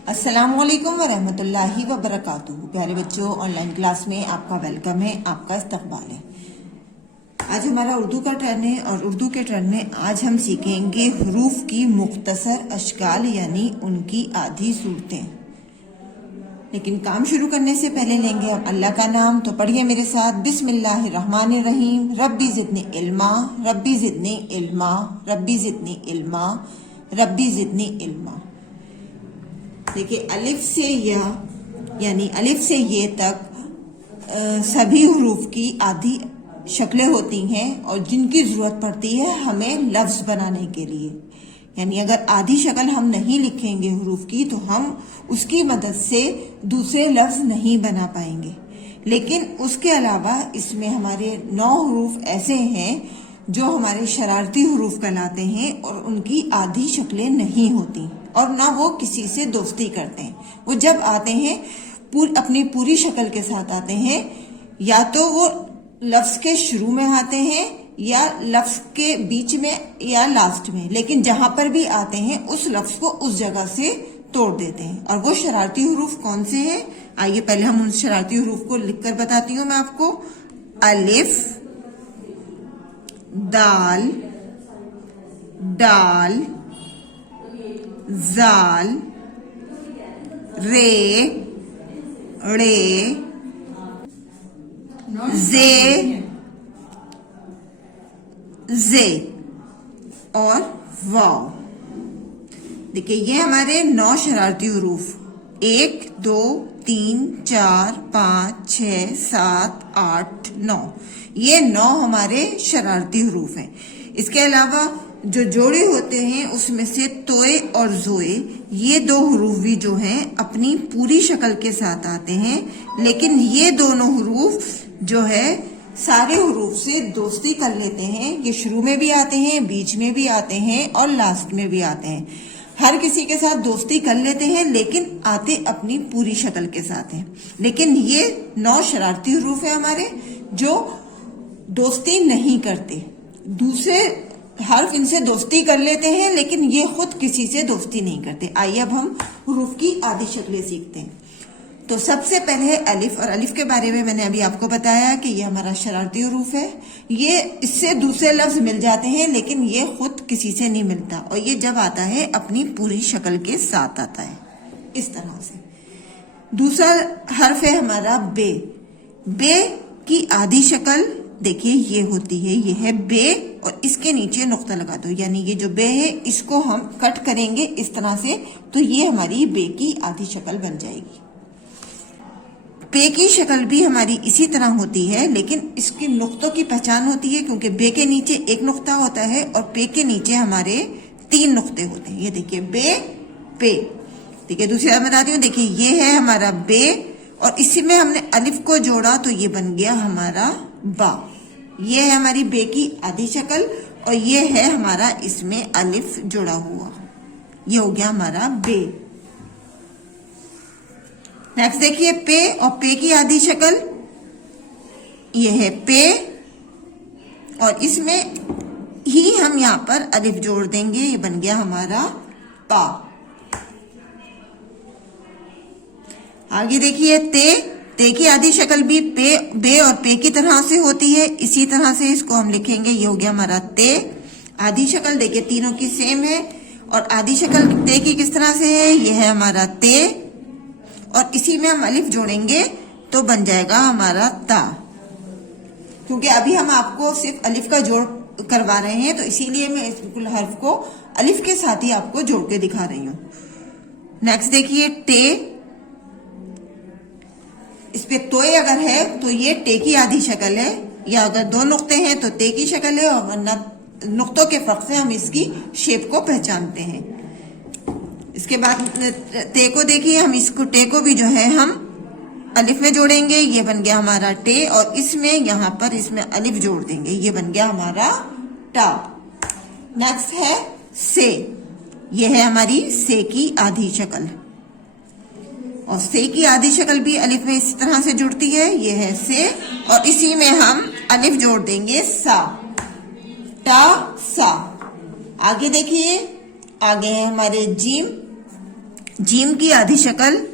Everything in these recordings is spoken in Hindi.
अस्सलामुअलैकुम वरहमतुल्लाहि वबरकातुहू। प्यारे बच्चों, ऑनलाइन क्लास में आपका वेलकम है, आपका इस्तकबाल है। आज हमारा उर्दू का टर्न है और उर्दू के टर्न में आज हम सीखेंगे हरूफ की मुख्तसर अशकाल यानी उनकी आधी सूरतें। लेकिन काम शुरू करने से पहले लेंगे हम अल्लाह का नाम। तो पढ़िए मेरे साथ, बिस्मिल्लाहिर्रहमानिर्रहीम। रब्बी ज़िदनी इल्मा, रब्बी ज़िदनी इल्मा, रब्बी ज़िदनी इल्मा, रब्बी ज़िदनी इल्मा। देखिए, अलिफ से या यानी अलिफ से ये तक सभी हरूफ की आधी शक्लें होती हैं और जिनकी जरूरत पड़ती है हमें लफ्ज बनाने के लिए। यानी अगर आधी शक्ल हम नहीं लिखेंगे हरूफ की तो हम उसकी मदद से दूसरे लफ्ज नहीं बना पाएंगे। लेकिन उसके अलावा इसमें हमारे 9 हरूफ ऐसे हैं जो हमारे शरारती हरूफ कहलाते हैं और उनकी आधी शक्लें नहीं होती और ना वो किसी से दोस्ती करते हैं। वो जब आते हैं अपनी पूरी शक्ल के साथ आते हैं, या तो वो लफ्ज के शुरू में आते हैं या लफ्ज के बीच में या लास्ट में, लेकिन जहां पर भी आते हैं उस लफ्ज को उस जगह से तोड़ देते हैं। और वो शरारती हरूफ कौन से हैं? आइए पहले हम उन शरारती हरूफ को लिखकर बताती हूँ मैं आपको। अलिफ, दाल, डाल, जाल, रे, रे, जे और वाव। देखिए, ये हमारे 9 शरारती हरूफ 1 2 3 4 5 6 7 8 9, ये 9 हमारे शरारती हरूफ हैं। इसके अलावा जो जोड़े होते हैं उसमें से तोए और जोए, ये 2 हरूफ भी जो हैं अपनी पूरी शक्ल के साथ आते हैं। लेकिन ये दोनों हरूफ जो है सारे हरूफ से दोस्ती कर लेते हैं। ये शुरू में भी आते हैं, बीच में भी आते हैं और लास्ट में भी आते हैं। हर किसी के साथ दोस्ती कर लेते हैं लेकिन आते अपनी पूरी शक्ल के साथ हैं। लेकिन ये 9 शरारती हरूफ है हमारे जो दोस्ती नहीं करते। दूसरे हर्फ इनसे दोस्ती कर लेते हैं लेकिन ये खुद किसी से दोस्ती नहीं करते। आइए अब हम हरूफ की आधी शक्लें सीखते हैं। तो सबसे पहले है अलिफ, और अलिफ के बारे में मैंने अभी आपको बताया कि ये हमारा शरारती हरूफ है। ये इससे दूसरे लफ्ज मिल जाते हैं लेकिन ये खुद किसी से नहीं मिलता और ये जब आता है अपनी पूरी शक्ल के साथ आता है इस तरह से। दूसरा हर्फ है हमारा बे। बे की आधी शक्ल देखिए ये होती है, ये है बे और इसके नीचे नुक्ता लगा दो, यानी ये जो बे है इसको हम कट करेंगे इस तरह से, तो ये हमारी बे की आधी शक्ल बन जाएगी। पे की शक्ल भी हमारी इसी तरह होती है लेकिन इसकी नुक्तों की पहचान होती है क्योंकि बे के नीचे एक नुक्ता होता है और पे के नीचे हमारे 3 नुक्ते होते हैं। ये देखिए बे, पे। देखिए दूसरी बात बता रही हूँ, देखिए ये है हमारा बे और इसी में हमने अलिफ को जोड़ा तो ये बन गया हमारा बा। ये है हमारी बे की आधी शक्ल और ये है हमारा इसमें अलिफ जुड़ा हुआ, ये हो गया हमारा बे। नेक्स्ट देखिए पे, और पे की आधी शक्ल ये है पे और इसमें ही हम यहाँ पर अलिफ जोड़ देंगे, ये बन गया हमारा पा। आगे देखिए ते, ते की आधी शक्ल भी पे, बे और पे की तरह से होती है। इसी तरह से इसको हम लिखेंगे, ये हो गया हमारा ते। आधी शक्ल देखिए तीनों की सेम है और आधी शक्ल ते की किस तरह से है, ये है हमारा ते और इसी में हम अलिफ जोड़ेंगे तो बन जाएगा हमारा ता। क्योंकि अभी हम आपको सिर्फ अलिफ का जोड़ करवा रहे हैं तो इसीलिए मैं इस बिल्कुल हर्फ को अलिफ के साथ ही आपको जोड़ के दिखा रही हूँ। नेक्स्ट देखिए टे, इस पे तोय अगर है तो ये टे की आधी शक्ल है, या अगर 2 नुक्ते हैं तो ते की शक्ल है और वरना नुक्तों के फर्क से हम इसकी शेप को पहचानते हैं। इसके बाद ते को देखिए, हम इसको टे को भी जो है हम अलिफ में जोड़ेंगे, ये बन गया हमारा टे और इसमें यहाँ पर इसमें अलिफ जोड़ देंगे, ये बन गया हमारा टा। नेक्स्ट है से, ये है हमारी से की आधी शक्ल और से की आधी शक्ल भी अलिफ में इस तरह से जुड़ती है, ये है से और इसी में हम अलिफ जोड़ देंगे सा, टा सा। आगे देखिए, आगे है हमारे जीम। जीम की आधी शक्ल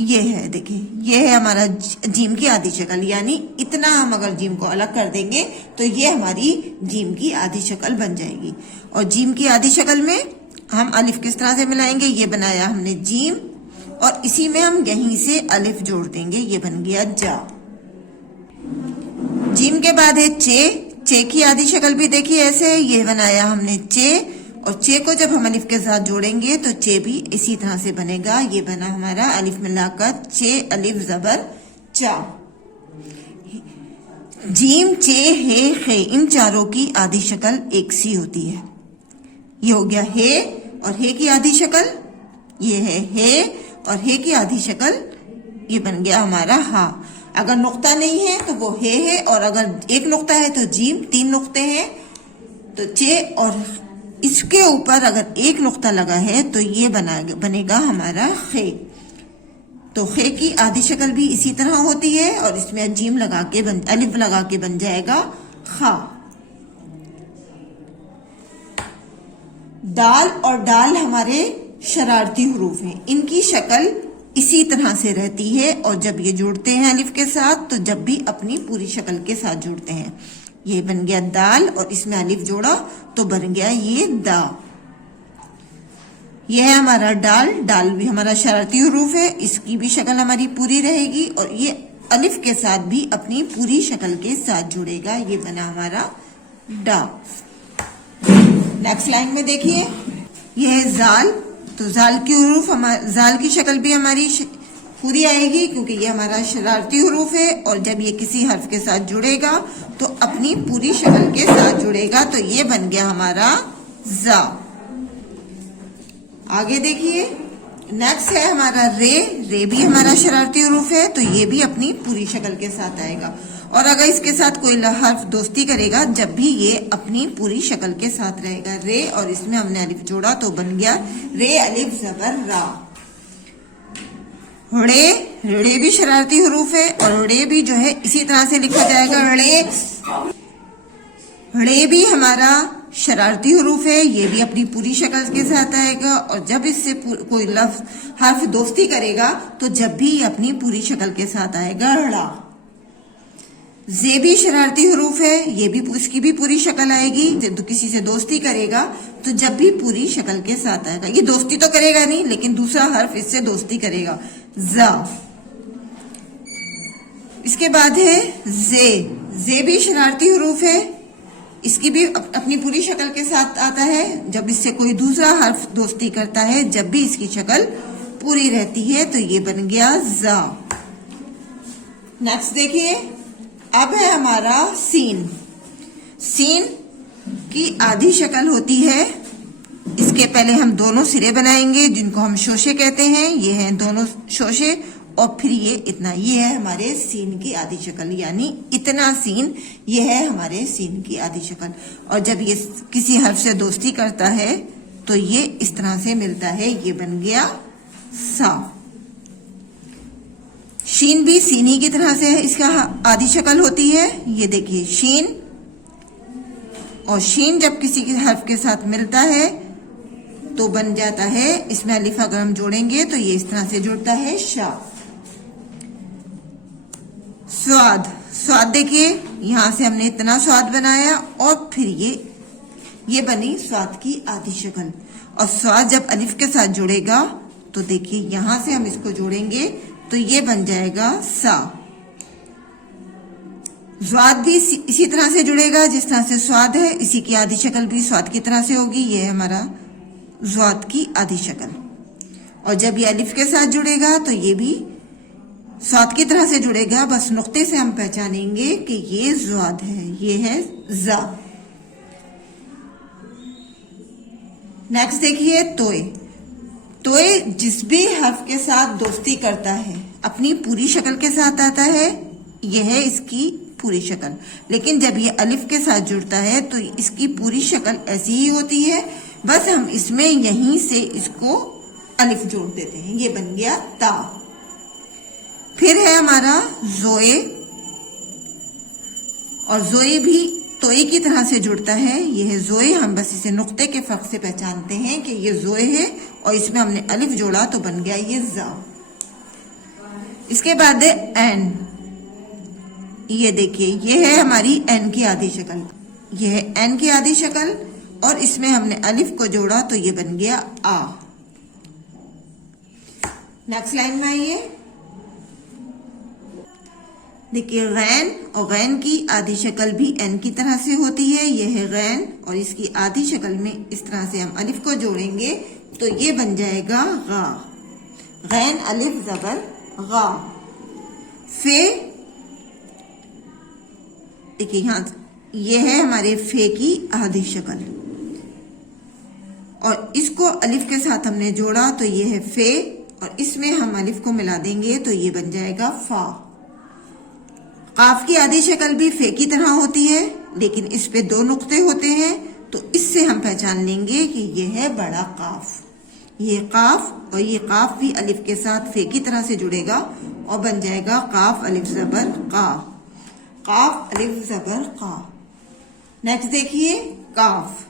ये है, देखिए ये है हमारा जीम की आधी शक्ल, यानी इतना हम अगर जीम को अलग कर देंगे तो ये हमारी जीम की आधी शक्ल बन जाएगी। और जीम की आधी शक्ल में हम अलिफ किस तरह से मिलाएंगे, ये बनाया हमने जीम और इसी में हम यहीं से अलिफ जोड़ देंगे, ये बन गया जा। जीम के बाद है चे, चे की आधी शक्ल भी देखिए ऐसे, ये बनाया हमने चे और चे को जब हम अलिफ के साथ जोड़ेंगे तो चे भी इसी तरह से बनेगा, ये बना हमारा अलिफ मिलाकर चे अलिफ जबर चा। जीम चे हे खे, इन चारों की आधी शक्ल एक सी होती है। ये हो गया हे और हे की आधी शक्ल ये है हे और हे की आधी शक्ल ये बन गया हमारा हा। अगर नुक्ता नहीं है तो वो हे है और अगर एक नुक्ता है तो जीम, तीन नुक्ते हैं तो चे और इसके ऊपर अगर एक नुक्ता लगा है तो ये बनेगा हमारा खे। तो खे की आधी शक्ल भी इसी तरह होती है और इसमें जीम लगा के अलिफ लगा के बन जाएगा खा। दाल और डाल हमारे शरारती हुरूफ हैं, इनकी शक्ल इसी तरह से रहती है और जब ये जुड़ते हैं अलिफ के साथ तो जब भी अपनी पूरी शक्ल के साथ जुड़ते हैं, ये बन गया दाल और इसमें अलिफ जोड़ा तो बन गया ये दा। यह है हमारा डाल, डाल भी हमारा शरारती हुरूफ है, इसकी भी शक्ल हमारी पूरी रहेगी और ये अलिफ के साथ भी अपनी पूरी शक्ल के साथ जुड़ेगा, ये बना हमारा डा। नेक्स्ट लाइन में देखिए यह है जाल, तो जाल की हुरूफ जाल की शक्ल भी हमारी पूरी आएगी क्योंकि ये हमारा शरारती हुरूफ है और जब ये किसी हर्फ के साथ जुड़ेगा तो अपनी पूरी शक्ल के साथ जुड़ेगा, तो ये बन गया हमारा जा। आगे देखिए नेक्स्ट है हमारा रे, रे भी हमारा शरारती हुरूफ है तो ये भी अपनी पूरी शक्ल के साथ आएगा और अगर इसके साथ कोई हर्फ दोस्ती करेगा जब भी ये अपनी पूरी शक्ल के साथ रहेगा रे और इसमें हमने अलिफ जोड़ा तो बन गया रे अलिफ जबर रा। रे, रे भी शरारती हुरूफ है और रे भी जो है इसी तरह से लिखा जाएगा रे। रे भी हमारा शरारती हुरूफ है, ये भी अपनी पूरी शक्ल के साथ आएगा और जब इससे कोई लफ्ज हर्फ दोस्ती करेगा तो जब भी ये अपनी पूरी शक्ल के साथ आएगा रा। जे भी शरारती हुरूफ है, ये भी इसकी भी पूरी शक्ल आएगी, जब किसी से दोस्ती करेगा तो जब भी पूरी शक्ल के साथ आएगा, ये दोस्ती तो करेगा नहीं लेकिन दूसरा हर्फ इससे दोस्ती करेगा जा। इसके बाद है जे, जे भी शरारती हुरूफ है, इसकी भी अपनी पूरी शक्ल के साथ आता है, जब इससे कोई दूसरा हर्फ दोस्ती करता है जब भी इसकी शक्ल पूरी रहती है तो ये बन गया जा। नेक्स्ट देखिए अब है हमारा सीन, सीन की आधी शक्ल होती है, इसके पहले हम दोनों सिरे बनाएंगे जिनको हम शोशे कहते हैं, ये हैं दोनों शोशे और फिर ये इतना, ये है हमारे सीन की आधी शक्ल यानी इतना सीन, ये है हमारे सीन की आधी शक्ल और जब ये किसी हर्फ से दोस्ती करता है तो ये इस तरह से मिलता है, ये बन गया सा। शीन भी सीनी की तरह से इसका आधी शक्ल होती है, ये देखिए शीन, और शीन जब किसी के हर्फ के साथ मिलता है तो बन जाता है, इसमें अलिफ अगर हम जोड़ेंगे तो ये इस तरह से जुड़ता है शा। स्वाद, स्वाद देखिए यहां से हमने इतना स्वाद बनाया और फिर ये बनी स्वाद की आधी शक्ल और स्वाद जब अलिफ के साथ जुड़ेगा तो देखिए यहां से हम इसको जोड़ेंगे तो ये बन जाएगा सा। स्वाद भी इसी तरह से जुड़ेगा जिस तरह से स्वाद है, इसी की आधी शक्ल भी स्वाद की तरह से होगी, ये है हमारा स्वाद की आधी शक्ल और जब ये अलिफ के साथ जुड़ेगा तो ये भी स्वाद की तरह से जुड़ेगा, बस नुक्ते से हम पहचानेंगे कि ये स्वाद है, ये है जा। नेक्स्ट देखिए तोय, तोय जिस भी हर्फ के साथ दोस्ती करता है अपनी पूरी शक्ल के साथ आता है, यह है इसकी पूरी शक्ल, लेकिन जब ये अलिफ के साथ जुड़ता है तो इसकी पूरी शक्ल ऐसी ही होती है, बस हम इसमें यहीं से इसको अलिफ जोड़ देते हैं, ये बन गया ता। फिर है हमारा जोए और जोए भी तोए की तरह से जुड़ता है। ये है जोए, हम बस इसे नुक्ते के फर्क से पहचानते हैं कि ये जोए है और इसमें हमने अलिफ जोड़ा तो बन गया ये जा। इसके बाद है एन। ये देखिए ये है हमारी एन की आधी शक्ल, ये है एन की आधी शक्ल और इसमें हमने अलिफ को जोड़ा तो ये बन गया आ। नेक्स्ट लाइन में आइए, देखिए गैन, और गैन की आधी शक्ल भी एन की तरह से होती है। यह है गैन और इसकी आधी शक्ल में इस तरह से हम अलिफ को जोड़ेंगे तो ये बन जाएगा गा। गैन अलिफ जबर गा। फे, देखिए यहां ये है हमारे फे की आधी शक्ल और इसको अलिफ के साथ हमने जोड़ा तो ये है फे और इसमें हम अलिफ को मिला देंगे तो ये बन जाएगा फा। काफ की आधी शक्ल भी फे की तरह होती है लेकिन इस पे दो नुक्ते होते हैं तो इससे हम पहचान लेंगे कि ये है बड़ा काफ। ये काफ और ये काफ भी अलिफ के साथ फे की तरह से जुड़ेगा और बन जाएगा काफ अलिफ जबर का। काफ अलिफ जबर का। नेक्स्ट देखिए काफ।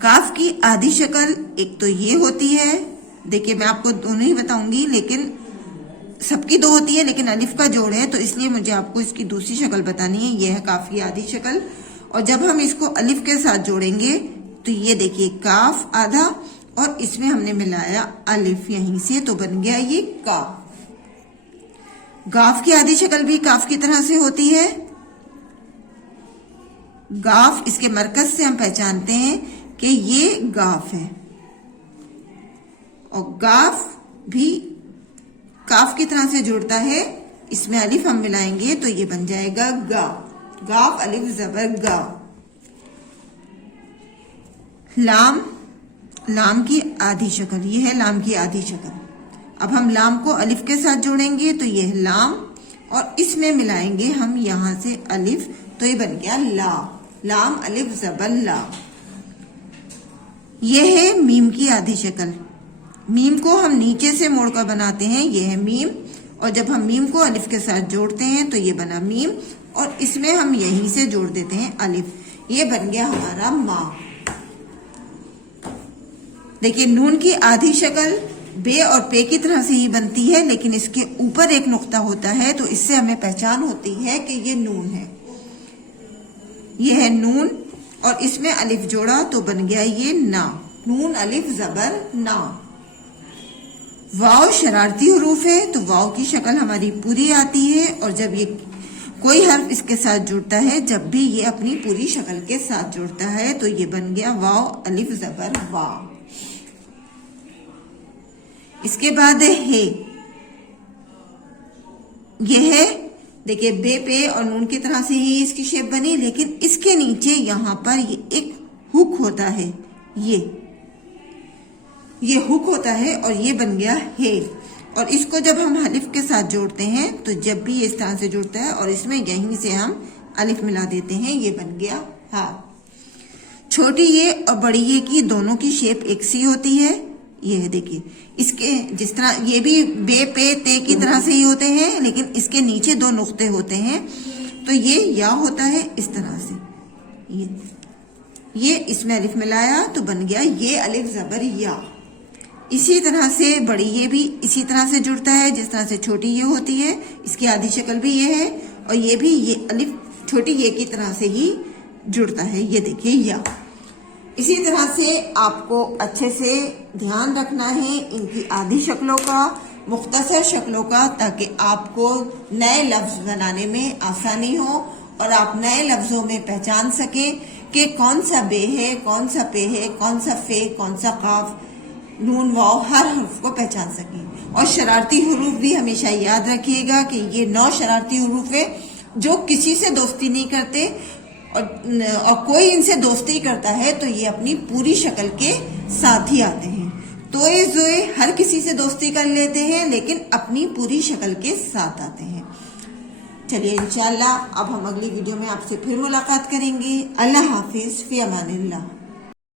काफ की आधी शक्ल एक तो ये होती है, देखिए मैं आपको दोनों ही बताऊंगी लेकिन सबकी दो होती है लेकिन अलिफ का जोड़ है तो इसलिए मुझे आपको इसकी दूसरी शक्ल बतानी है। यह है काफ की आधी शक्ल और जब हम इसको अलिफ के साथ जोड़ेंगे तो ये देखिए काफ आधा और इसमें हमने मिलाया अलिफ यहीं से तो बन गया ये का। गाफ की आधी शक्ल भी काफ की तरह से होती है। गाफ इसके मरकज से हम पहचानते हैं कि ये गाफ है और गाफ भी काफ की तरह से जुड़ता है, इसमें अलिफ हम मिलाएंगे तो ये बन जाएगा गा। गाफ अलिफ जबर गा। लाम, लाम की आधी शक्ल, ये है लाम की आधी शक्ल। अब हम लाम को अलिफ के साथ जोड़ेंगे तो ये है लाम और इसमें मिलाएंगे हम यहां से अलिफ तो ये बन गया ला। लाम अलिफ जबर ला। ये है मीम की आधी शक्ल। मीम को हम नीचे से मोड़कर बनाते हैं, ये है मीम और जब हम मीम को अलिफ के साथ जोड़ते हैं तो ये बना मीम और इसमें हम यहीं से जोड़ देते हैं अलिफ, ये बन गया हमारा माँ। देखिए नून की आधी शक्ल बे और पे की तरह से ही बनती है लेकिन इसके ऊपर एक नुक्ता होता है तो इससे हमें पहचान होती है कि ये नून है। ये है नून और इसमें अलिफ जोड़ा तो बन गया ये ना। नून अलिफ जबर ना। वाव शरारती हुरूफ है तो वाव की शक्ल हमारी पूरी आती है और जब ये कोई हर्फ इसके साथ जुड़ता है, जब भी ये अपनी पूरी शक्ल के साथ जुड़ता है तो ये बन गया वाव अलिफ जबर वा। इसके बाद है ये है, देखिए बे पे और नून की तरह से ही इसकी शेप बनी लेकिन इसके नीचे यहां पर ये एक हुक होता है, ये हुक होता है और ये बन गया है और इसको जब हम अलिफ के साथ जोड़ते हैं तो जब भी ये इस तरह से जुड़ता है और इसमें यहीं से हम अलिफ मिला देते हैं, ये बन गया हा। छोटी ये और बड़ी ये की दोनों की शेप एक सी होती है। ये है देखिए इसके जिस तरह ये भी बे पे ते की तरह से ही होते हैं लेकिन इसके नीचे दो नुक्ते होते हैं तो ये या होता है इस तरह से। ये इसमें अलिफ मिलाया तो बन गया ये अलिफ जबर या। इसी तरह से बड़ी ये भी इसी तरह से जुड़ता है जिस तरह से छोटी ये होती है, इसकी आधी शक्ल भी ये है और ये भी ये अलिफ छोटी ये की तरह से ही जुड़ता है, ये देखिए या। इसी तरह से आपको अच्छे से ध्यान रखना है इनकी आधी शक्लों का, मुख्तसर शक्लों का, ताकि आपको नए लफ्ज बनाने में आसानी हो और आप नए लफ्जों में पहचान सकें कि कौन सा बे है, कौन सा पे है, कौन सा फे, कौन सा काफ, नून वाव, हर हर्फ को पहचान सकें। और शरारती हुरूफ भी हमेशा याद रखिएगा कि ये 9 शरारती हुरूफ है जो किसी से दोस्ती नहीं करते और कोई इनसे दोस्ती करता है तो ये अपनी पूरी शक्ल के साथ ही आते हैं। तोए जोए हर किसी से दोस्ती कर लेते हैं लेकिन अपनी पूरी शक्ल के साथ आते हैं। चलिए इंशाल्लाह अब हम अगली वीडियो में आपसे फिर मुलाकात करेंगे। अल्लाह हाफिज, फी अमानिल्लाह।